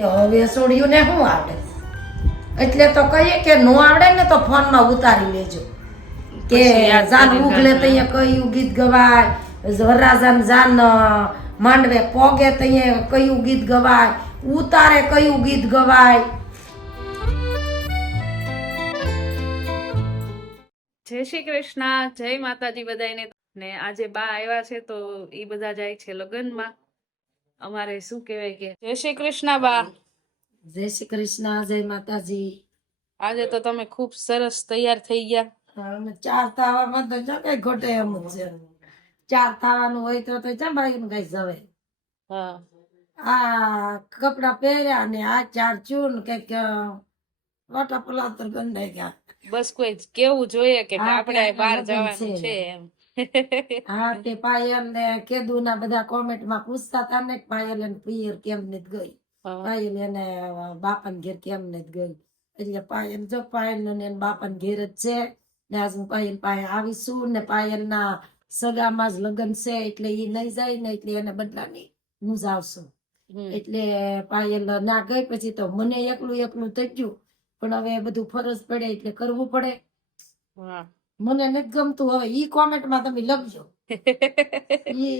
હવે છોડ્યું ને શું આવડે, એટલે તો કહીએ કે નો આવડે ને તો ફોનમાં ઉતારી લેજો કે જાન ઉગલે તઈએ કયું ગીત ગવાય, વરરાજાન જાન માંડવે પોગે તઈએ કયું ગીત ગવાય, ઉતારે કયું ગીત ગવાય. જય શ્રી કૃષ્ણ, જય માતાજી બધાને. ને આજે બા આવ્યા છે તો એ બધા જાય છે લગ્નમાં. અમારે શું કહેવાય કે જય શ્રી કૃષ્ણ બા. જય શ્રી કૃષ્ણ, જય માતાજી. આજે તો તમે ખૂબ સરસ તૈયાર થઈ ગયા. અમે 4 તાવામાં તો જો કઈ ખોટે એમ જ છે. 4 તાવાનું હોય તો ચંબાઈ કઈ જવે. હા, આ કપડા પહેર્યા ને આ 4 ચૂન કઈક વાટા પલાતર ગંડાઈ ગયા. બસ કોઈ કેવું જોઈએ કે હા, આપણે કે બહાર લગ્ન જવાનું છે. છે એમ. હા, તે પાયલ ને કેદુ ના બધા કોમેન્ટ માં પૂછતા હતા ને પાયલ ને પિયર કેમ ને ગઈ, હા. પાયલ એને બાપા ઘેર કેમ ને ગઈ. એટલે પાયલ જો પાયલ ને બાપા ઘેર જ છે ને આજ હું પાયલ પાસે આવીશું ને પાયલ ના સગામાં જ લગ્ન છે એટલે એ નહીં જાય ને એટલે એને બદલાની હું જ આવશું. એટલે પાયલ ના ગઈ પછી તો મને એકલું થઈ ગયું, પણ હવે બધું ફરજ પડે એટલે કરવું પડે. હા. મને નથી ગમતું. હવે ઈ કોમેન્ટમાં તમે લખજો ઈ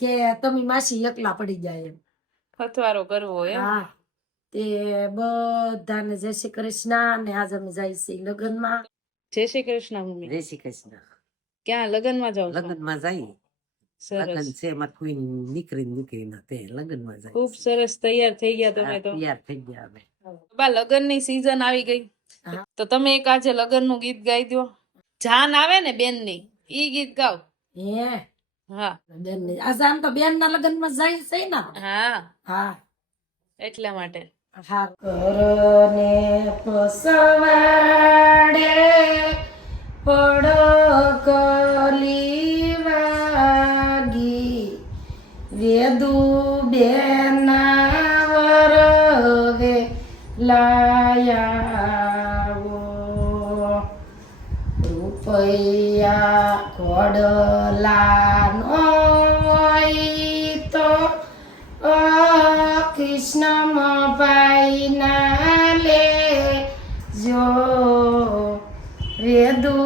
કે તમે માસી એકલા પડી જાય એમ. ફતવારો કરવો એમ. હા, તે બધાને જય શ્રી કૃષ્ણ. ને આજ અમે જાય છે લગ્નમાં. જય શ્રી કૃષ્ણ મમ્મી. જય શ્રી કૃષ્ણ. ક્યાં લગ્નમાં જાવ છો? લગ્નમાં જાય. લગ્ન સરસ, છે એમાં કોઈ દીકરીના તે લગ્નમાં જાય. ખૂબ સરસ તૈયાર થઈ ગયા તમે તો. તૈયાર થઈ ગયા અમે. બા લગ્નની સીઝન આવી ગઈ હા. તો તમે એક આજે લગ્નનું ગીત ગાઈ દો. જાન આવે ને બેનની, ઈ ગીત ગાઓ. હે હા બેન ને આજ આમ તો બેન ના લગ્નમાં જાય છે ને. હા, હા એટલા માટે. હા. કરને પસવાડે પડકલી વાગી, વેદુ બેના વરવે લાયાવો, રૂપૈયા કોડલા નો તો કૃષ્ણ ભાઈ ના લે જો, વેદુ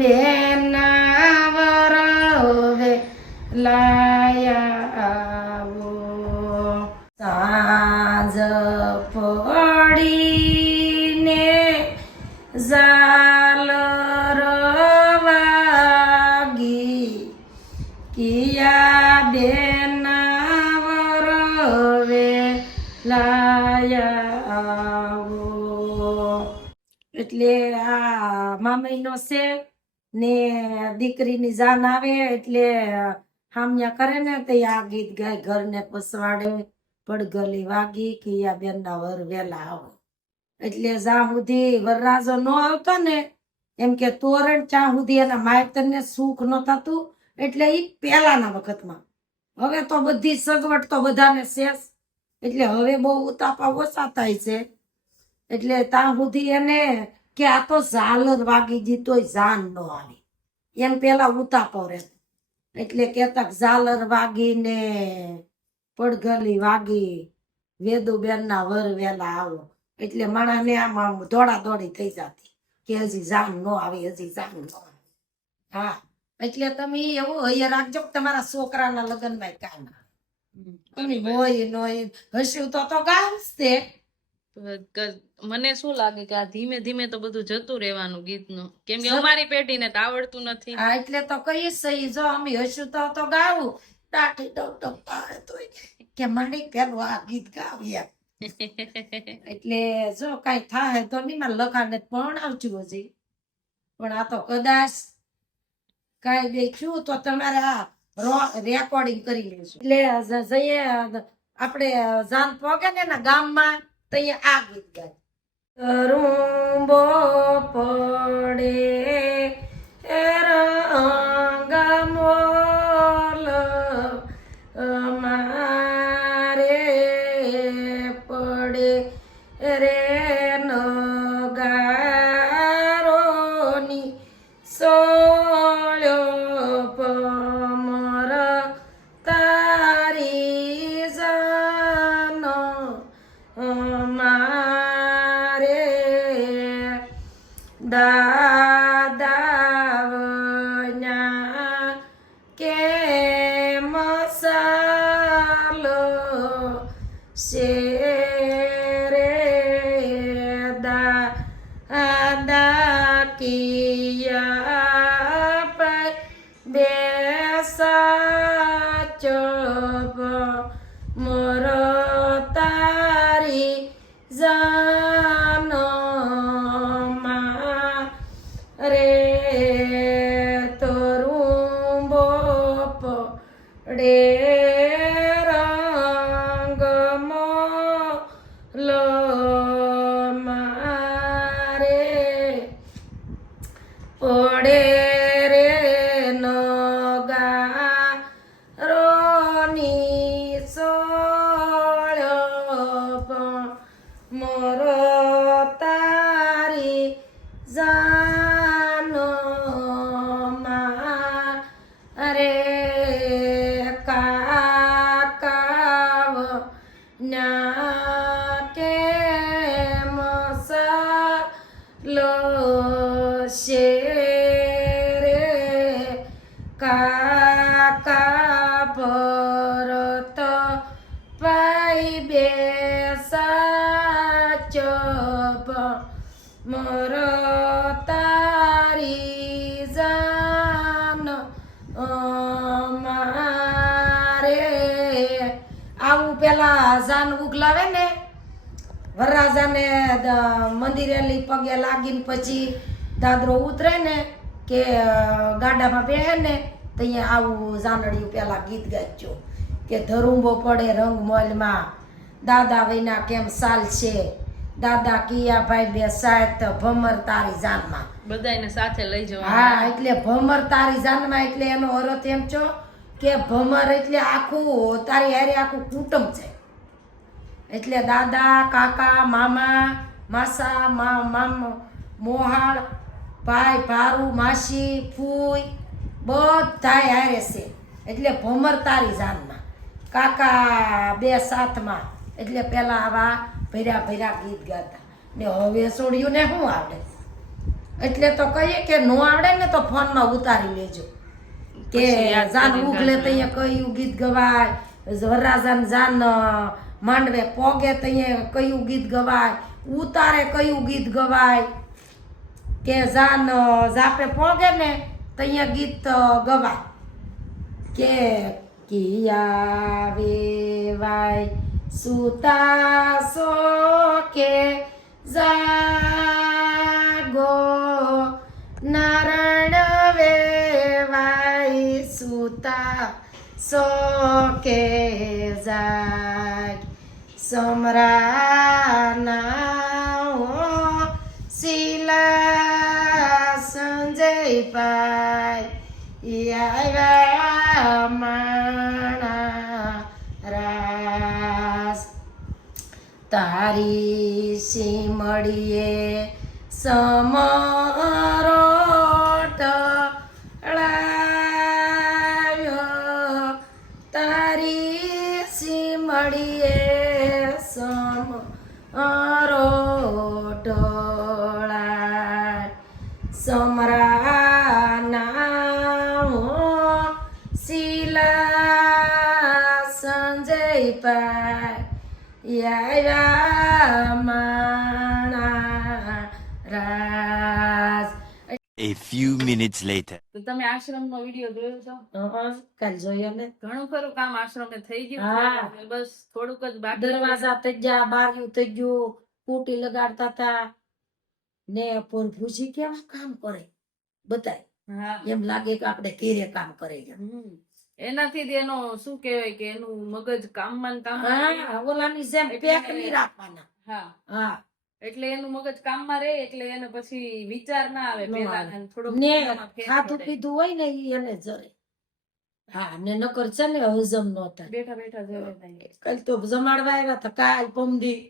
બેના વરવે લાયાવો, સાંજ પડીને ઝાલર વાગી, કિયા બેના વરવે લાયાવો. એટલે આ મામઈનો છે ને દીકરીની જાન આવે એટલે હામ્યા કરે ને તે આ ગીત ગાય, ઘરને પસવાડે પડગલી વાગી, કિયા બેન ના વર વેલા આવો. એટલે જ્યાં સુધી વરરાજો નો આવતો ને એમ કે તોરણ ત્યાં સુધી એના માયતરને સુખ ન થતું. એટલે ઈ પેલાના વખતમાં. હવે તો બધી સગવડ તો બધાને શેષ, એટલે હવે બહુ ઉતાપા ઓછા થાય છે. એટલે ત્યાં સુધી એને કે આ તો ઝાલર વાગી જી તોય જાન ન આવી એમ પેલા ઉતાપો રહે. એટલે કેતા ઝાલર વાગીને પડગલી વાગી, વેદુબેન ના વર વેલા આવો. એટલે માણસને આમ દોડા દોડી થઈ જતી કે હજી જાન ન આવી, હજી જાન ન આવી. હા, એટલે તમે એવું હૈયા રાખજો કે તમારા છોકરાના લગ્નમાં કાંઈ ના તમે હોય નો હસ્યું તો ગાવશ તે. મને શું લાગે કે આ ધીમે ધીમે તો બધું જતું રહેવાનું ગીતનું, કેમ કે અમારી પેઢીને તો આવડતું નથી. હા, એટલે તો કહીશ સહી જો અમે હસ્યું તો ગાવું ટાટી ડોક પાડે તો કે મારી પેલું આ ગીત ગાવ્યા. એટલે જો કઈ થાય તો નીમાં લખાને પણ આવજો હજી, પણ આ તો કદાચ કઈ બે થયું તો તમારે આ રેકોર્ડિંગ કરી લેશું. એટલે જઈએ આપણે જાન પોગે ને એના ગામમાં તો આ ગીત ગાય. રૂંબો પડે રંગમોલ મારે પડે રે નગારોની સોળ્યો પમર તારી જાન દાદાવના કે મસાલો શેરે દાદા કિયા પૈ બેસા ચોપ મોરો તારી જાનો માં રે તોરું બોપ ડે રંગ મોલો મારે ઓડે રે નગા રોની સોળપ મોરો તારી જાનો મારે કાકાવ ના કે મસાલો શેરે કાકા ભરત પાઈ બેસા ચપ મોર તારી જાન મારે આવું પેલા જાન ઉગલાવે ને વરરાજાને મંદિરે લઈ પગે લાગીને પછી દાદરો ઉતરે ને કે ગાડામાં બેહે ને તો અહીંયા આવું જાનડિયું પેલા ગીત ગાજો કે ધરુંબો પડે રંગમોલમાં દાદા વૈના કેમ ચાલશે દાદા કિયા ભાઈ બે સાત ભમર તારી જાનમાં બધાને સાથે લઈ જવા. હા એટલે ભમર તારી જાનમાં એટલે એનો અર્થ એમ છો કે ભમર એટલે આખું તારી હારે આખું કુટુંબ છે એટલે દાદા કાકા મામા માસા મોહાળ ભાઈ ભારું માસી ફૂઈ બધાય હારે છે એટલે ભમર તારી જાનમાં કાકા બે સાથમાં એટલે પેલા આવા ભર્યા ભર્યા ગીત ગાતા ને હવે છોડ્યું ને શું આવડે એટલે તો કહીએ કે ન આવડે ને તો ફોનમાં ઉતારી લેજો કે જાન ઉગલે તો અહીંયા કયું ગીત ગવાય વરરાજાન જાન માંડવે પોગે તો અહીંયા કયું ગીત ગવાય ઉતારે કયું ગીત ગવાય કે જાન જાપે પોગે ને તો અહીંયા ગીત ગવાય કે કિયા વેવાય સુતા સો કે જાગો નારણ વેવાય સુતા સો કે જાગ સમરાના શીલા સંજય પાય આવ્યા માણા રાસ તારી સીમડીએ સમરોટ લાવ્યો તારી સીમડીએ સમરોટ સમરાના શીલા સંજય પાય માણા રાસ. A few minutes later. તો તમે આશ્રમનો વિડીયો જોયો છો? કાલ જોઈએ ને ઘણું ખરું કામ આશ્રમે થઈ ગયું હા. છે. બસ થોડુંક જ બાકી છે. દરવાજા થઈ ગયા બારીઓ થઈ ગયું કુટી લગાડતા હતા ને ભૂસી કેવા કામ કરે બતાય હા. એમ લાગે કે આપણે ઘેરે કામ કરે છે. એનાથી જ એનો શું કહેવાય કે એનું મગજ કામમાં ને કામમાં રહે. હા ઓલાની જેમ પેક નહીં રાખવાના. હા હા એટલે એનું મગજ કામમાં રહે એટલે એને પછી વિચાર ના આવે ન પેલા આવે. અને થોડોક ને બીજામાં ફેર ખાધું પડે. પીધું હોય ને ઈ એને જરે. હા ને નકર છે ને હજમ નો થાય. બેઠા બેઠા જવે નહીં. કાલ તો જમાડવા આવ્યા હતા કાલ પમદી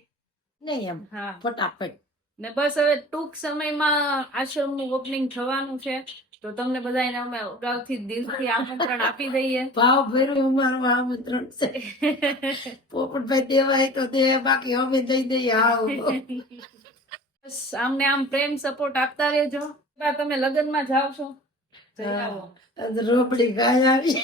નહીં એમ હા ફટાફટ. ને બસ હવે ટૂંક સમયમાં આશ્રમનું ઓપનિંગ થવાનું છે તો તમને બધાને અમે અગાઉથી દિલથી આમંત્રણ આપી દઈએ. ભાવ ભર્યું અમારું આમંત્રણ છે. પોપટભાઈ દેવાય તો દે બાકી અમે દઈ દઈએ આવો. બસ આમને આમ પ્રેમ સપોર્ટ આપતા રહેજો બા તમે લગ્નમાં જાઓ છો જઈ આવો રોપડી ગાય આવી